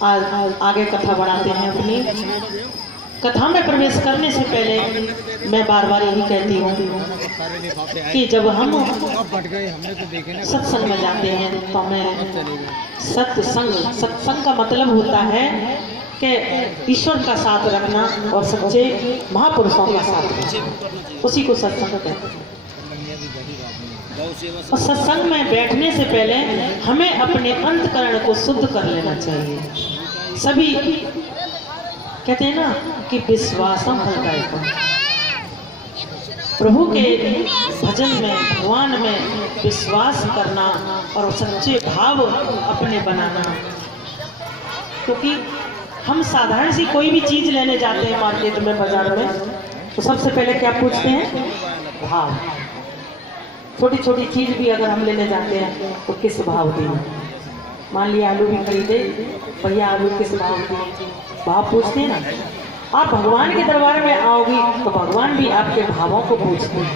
आगे कथा बढ़ाते हैं। अपनी कथा में प्रवेश करने से पहले मैं बार बार यही कहती हूँ कि जब हम सत्संग में जाते हैं तो हमें सत्संग का मतलब होता है कि ईश्वर का साथ रखना और सच्चे महापुरुषों का साथ रखना, उसी को सत्संग कहते हैं। और सत्संग में बैठने से पहले हमें अपने अंतकरण को शुद्ध कर लेना चाहिए। सभी कहते हैं ना कि विश्वासम फलदायकम, प्रभु के भजन में भगवान में विश्वास करना और सच्चे भाव अपने बनाना। क्योंकि हम साधारण सी कोई भी चीज लेने जाते हैं मार्केट में, बाजार में, तो सबसे पहले क्या पूछते हैं? भाव। छोटी छोटी चीज भी अगर हम लेने जाते हैं तो किस भाव दें। मान लिया आलू भी खरीदे, भैया आलू किस भाव दें, भाव पूछते हैं ना। आप भगवान के दरबार में आओगी तो भगवान भी आपके भावों को पूछते हैं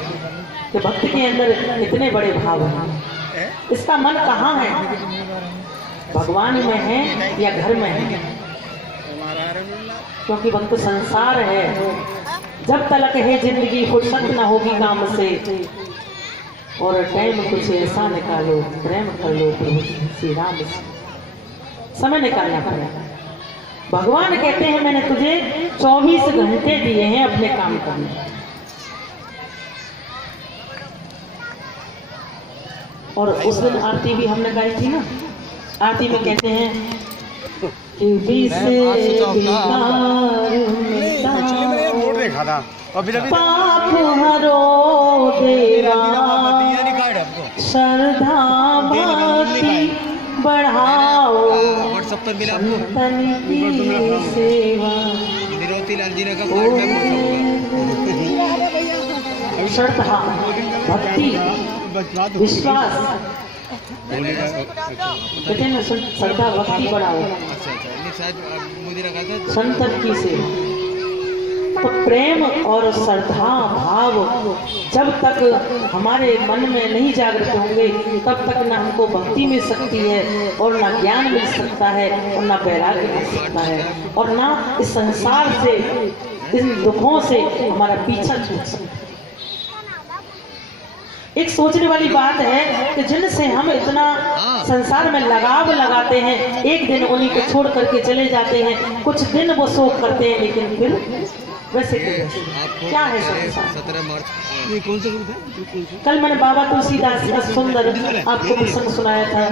कि भक्त के अंदर इतने बड़े भाव हैं, इसका मन कहाँ है, भगवान में है या घर में है। क्योंकि भक्त संसार है, जब तलक है जिंदगी फुर्सत न होगी काम से, और टाइम कुछ ऐसा निकालो प्रेम कर लो प्रभु श्री राम से, समय निकालना पड़ेगा। भगवान कहते हैं मैंने तुझे 24 घंटे दिए हैं अपने काम करने। और उस दिन आरती भी हमने गाई थी ना, आरती में कहते हैं कि पाप हरो देवा श्रद्धा भक्ति बढ़ाओ संतन की सेवा। श्रद्धा भक्ति विश्वास कहते हैं ना, श्रद्धा भक्ति बढ़ाओ संतन की सेवा। तो प्रेम और श्रद्धा भाव जब तक हमारे मन में नहीं जागृत होंगे तब तक ना हमको भक्ति मिल सकती है, और ना ज्ञान मिल सकता है, और ना वैराग्य मिल सकता है, और ना इस संसार से, इन दुखों से हमारा पीछा छूट सकता है। एक सोचने वाली बात है कि जिनसे हम इतना संसार में लगाव लगाते हैं, एक दिन उन्हीं को छोड़ करके चले जाते हैं, कुछ दिन वो शोक करते हैं, लेकिन फिर वैसे क्या है संसार। 17 मार्च कौन सा ग्रुप है? कल मैंने बाबा तुलसीदास का सुंदर आपको प्रसंग सुनाया था।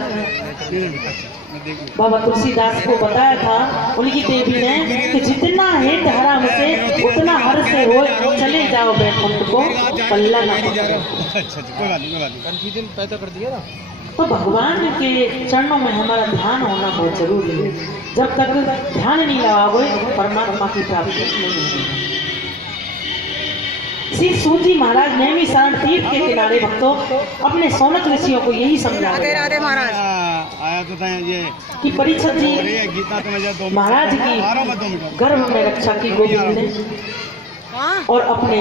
बाबा तुलसीदास को बताया था उनकी देवी ने कि जितना हित हरा मुझसे उतना हर से हो, चले जाओ बैकुंठ को पल्ला ना पकड़ो। कंफ्यूजन पैदा कर दिया ना। तो भगवान के चरणों में हमारा ध्यान होना बहुत जरूरी है। जब तक ध्यान नहीं लगाओगे परमात्मा की प्राप्ति नहीं होगी। श्री सूजी महाराज नैमी शरण तीर्थ के किनारे भक्तों अपने सोनक ऋषियों को यही समझा महाराज आया तो था ये कि परीक्षित जी महाराज की गर्भ में रक्षा की गोविंद ने, और अपने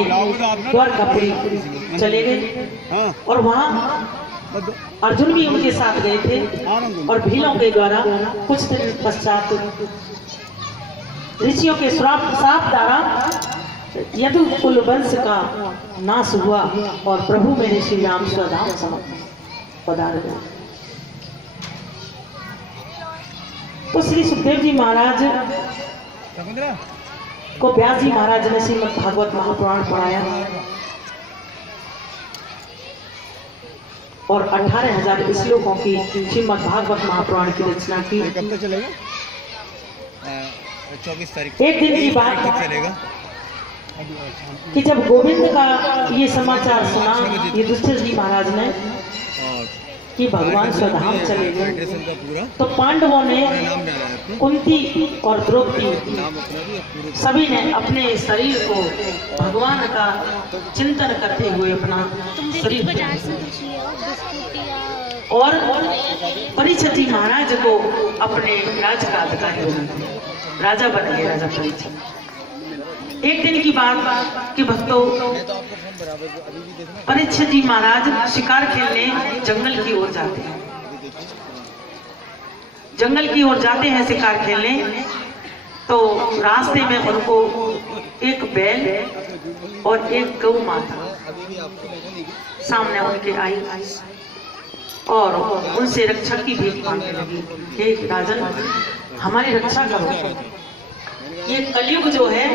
द्वारकापुरी चले गए। और वहाँ अर्जुन भी उनके साथ गए थे, और भीलों के द्वारा कुछ दिन पश्चात ऋषियों के श्राप द्वारा यदु कुल वंश का नाश हुआ, और प्रभु मेरे श्री राम स्वधाम समर्थ पधार गए। तो श्री सुखदेव जी महाराज को व्यास जी महाराज ने श्रीमद् भागवत महापुराण पढ़ाया, और 18,000 श्लोकों की श्रीमद् भागवत महापुराण की रचना की। कब तक चलेगा? 24 तारीख। एक दिन की बात चलेगा कि जब गोविंद का ये समाचार सुना युधिष्ठिर जी महाराज ने कि भगवान स्वधाम चले गए, तो पांडवों ने, कुंती और द्रौपदी सभी ने अपने शरीर को भगवान का चिंतन करते हुए अपना शरीर, और परीक्षित जी महाराज को अपने राज का अधिकारी बनाते, राजा बन गए राजा परीक्षित। एक दिन की बात कि भक्तों परीक्षित जी महाराज शिकार खेलने जंगल की ओर जाते हैं। जंगल की ओर जाते हैं शिकार खेलने, तो रास्ते में उनको एक बैल और एक गौ माता सामने उनके आई और उनसे रक्षा की भीख मांगने लगी। हे राजन, हमारी रक्षा करो, ये कलयुग जो है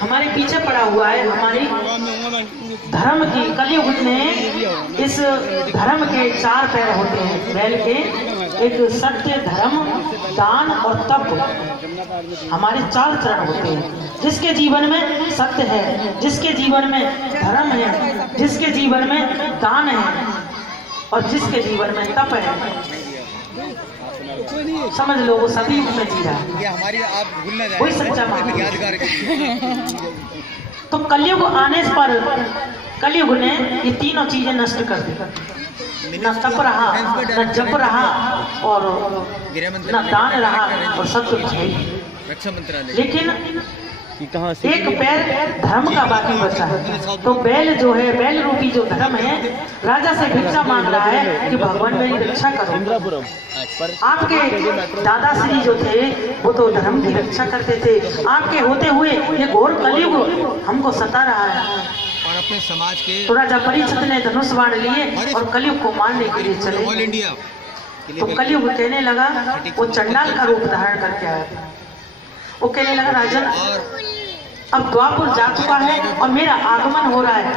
हमारे पीछे पड़ा हुआ है, हमारी धर्म की। कलयुग में इस धर्म के 4 पैर होते हैं बैल के, एक सत्य, धर्म, दान और तप। हमारे 4 चरण होते हैं। जिसके जीवन में सत्य है, जिसके जीवन में धर्म है, जिसके जीवन में दान है और जिसके जीवन में तप है, समझ लो वो सतयुग में जी रहा है। ये हमारी आप भूल ना जाए, वही सच्चा महान। यादगार तो कलयुग आने पर कलयुग ने ये तीनों चीजें नष्ट कर दी। न तप रहा, न जप रहा और न दान रहा और सत्य भय। रक्षा मंत्रालय लेकिन एक पैर धर्म का बाकी बचा है। तो बैल जो है, बैल रूपी जो धर्म है, राजा से भिक्षा मांग रहा है कि भगवान मेरी रक्षा करो। आपके दादाश्री जो थे वो तो धर्म की रक्षा करते थे, आपके होते हुए ये घोर कलयुग हमको सता रहा है। और अपने समाज के तो राजा परीक्षित ने धनुष बाण लिए और कलयुग को मारने के लिए चले। ऑल इंडिया तो कलयुग कहने लगा, वो चंडाल का रूप धारण करके आया था। वो कहने लगा, राजन अब द्वापर जा चुका है और मेरा आगमन हो रहा है।